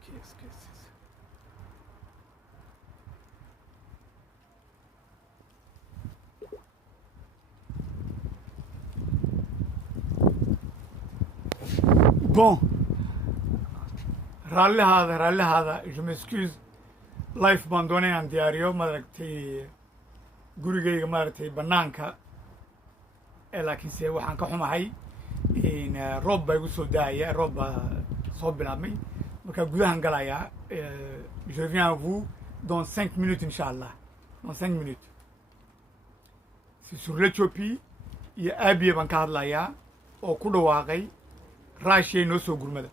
Qu'est-ce que c'est ça? Bon, rallihada, je m'excuse. Life baan doonay aan diyaariyo maaragtay gurigayga maaragtay bannaanka laakiinse waxaan ka xumahay in roob baa igu soo daaya roob baa soo bilaabmay marka gudahan galayaa je viens à vous dans 5 minutes INSHA'ALLAH dans 5 minutes c'est sur l'Éthiopie iyo Abiy baan ka hadlayaa oo ku dhawaaqay raashiya noo soo gurmada